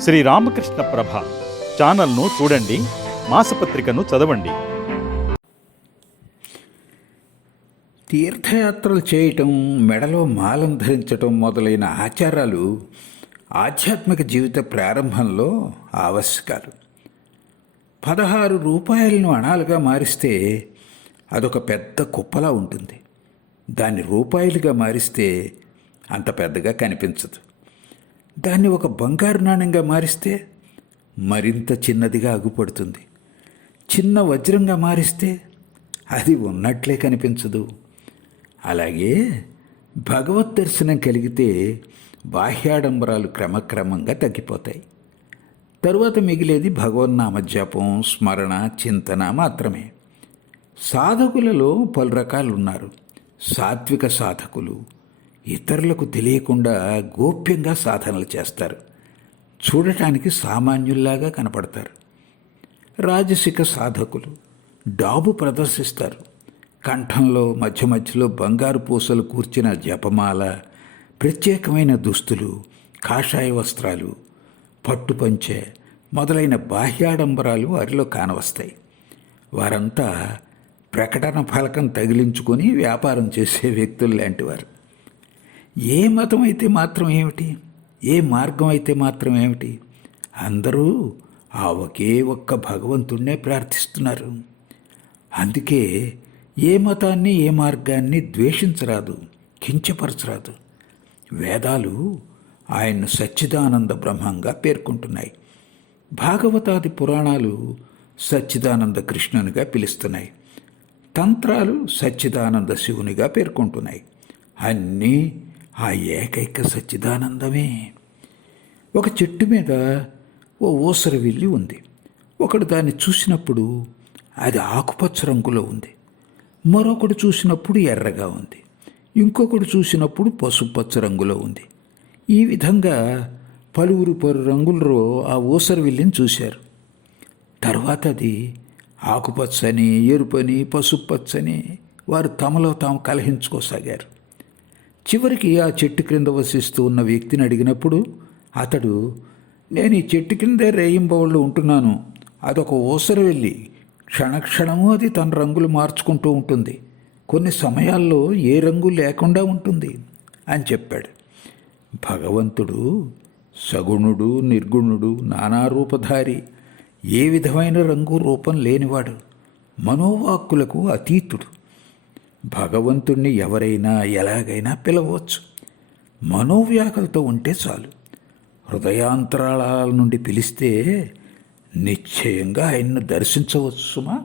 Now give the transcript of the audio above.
శ్రీ రామకృష్ణ ప్రభ ఛానల్ను చూడండి మాసపత్రికను చదవండి. తీర్థయాత్రలు చేయటం మెడలో మాలం ధరించటం మొదలైన ఆచారాలు ఆధ్యాత్మిక జీవిత ప్రారంభంలో ఆవశ్యకాలు. పదహారు రూపాయలను అణాలుగా మారిస్తే అదొక పెద్ద కుప్పలా ఉంటుంది. దాన్ని రూపాయలుగా మారిస్తే అంత పెద్దగా కనిపించదు. దాన్ని ఒక బంగారు నాణ్యంగా మారిస్తే మరింత చిన్నదిగా అగుపడుతుంది. చిన్న వజ్రంగా మారిస్తే అది ఉన్నట్లే కనిపించదు. అలాగే భగవత్ దర్శనం కలిగితే బాహ్యాడంబరాలు క్రమక్రమంగా తగ్గిపోతాయి. తరువాత మిగిలేది భగవన్నామజపం స్మరణ చింతన మాత్రమే. సాధకులలో పలు రకాలు ఉన్నారు సాత్విక సాధకులు ఇతరులకు తెలియకుండా గోప్యంగా సాధనలు చేస్తారు. చూడటానికి సామాన్యుల్లాగా కనపడతారు. రాజసిక సాధకులు డాబు ప్రదర్శిస్తారు. కంఠంలో మధ్య మధ్యలో బంగారు పూసలు కూర్చిన జపమాల ప్రత్యేకమైన దుస్తులు కాషాయ వస్త్రాలు పట్టుపంచె మొదలైన బాహ్యాడంబరాలు వారిలో కానవస్తాయి. వారంతా ప్రకటన ఫలకం తగిలించుకొని వ్యాపారం చేసే వ్యక్తులు లాంటివారు. ఏ మతం అయితే మాత్రం ఏమిటి? ఏ మార్గం అయితే మాత్రం ఏమిటి? అందరూ ఆ ఒకే ఒక్క భగవంతుణ్ణే ప్రార్థిస్తున్నారు. అందుకే ఏ మతాన్ని ఏ మార్గాన్ని ద్వేషించరాదు కించపరచరాదు. వేదాలు ఆయన్ను సచ్చిదానంద బ్రహ్మంగా పేర్కొంటున్నాయి. భాగవతాది పురాణాలు సచ్చిదానంద కృష్ణునిగా పిలుస్తున్నాయి. తంత్రాలు సచ్చిదానంద శివునిగా పేర్కొంటున్నాయి. అన్నీ ఆ ఏకైక సచ్చిదానందమే. ఒక చెట్టు మీద ఓ ఊసర వెళ్ళి ఉంది. ఒకడు దాన్ని చూసినప్పుడు అది ఆకుపచ్చ రంగులో ఉంది. మరొకడు చూసినప్పుడు ఎర్రగా ఉంది. ఇంకొకడు చూసినప్పుడు పసుపచ్చ రంగులో ఉంది. ఈ విధంగా పలువురు పలు రంగుల్లో ఆ ఊసర విల్లిని చూశారు. తర్వాత అది ఆకుపచ్చని ఎరుపని పసుపచ్చని వారు తమలో తాము కలహించుకోసాగారు. చివరికి ఆ చెట్టు క్రింద వసిస్తూ ఉన్న వ్యక్తిని అడిగినప్పుడు అతడు నేను ఈ చెట్టు కిందే రేయింబవళ్ళు ఉంటున్నాను. అదొక ఊసర వెళ్ళి క్షణక్షణము అది తన రంగులు మార్చుకుంటూ ఉంటుంది. కొన్ని సమయాల్లో ఏ రంగు లేకుండా ఉంటుంది అని చెప్పాడు. భగవంతుడు సగుణుడు నిర్గుణుడు నానారూపధారి ఏ విధమైన రంగు రూపం లేనివాడు. మనోవాక్కులకు అతీతుడు. భగవంతుణ్ణి ఎవరైనా ఎలాగైనా పిలవచ్చు. మనోవ్యాకులతో ఉంటే చాలు. హృదయాంతరాళాల నుండి పిలిస్తే నిశ్చయంగా ఆయన్ను దర్శించవచ్చు సుమా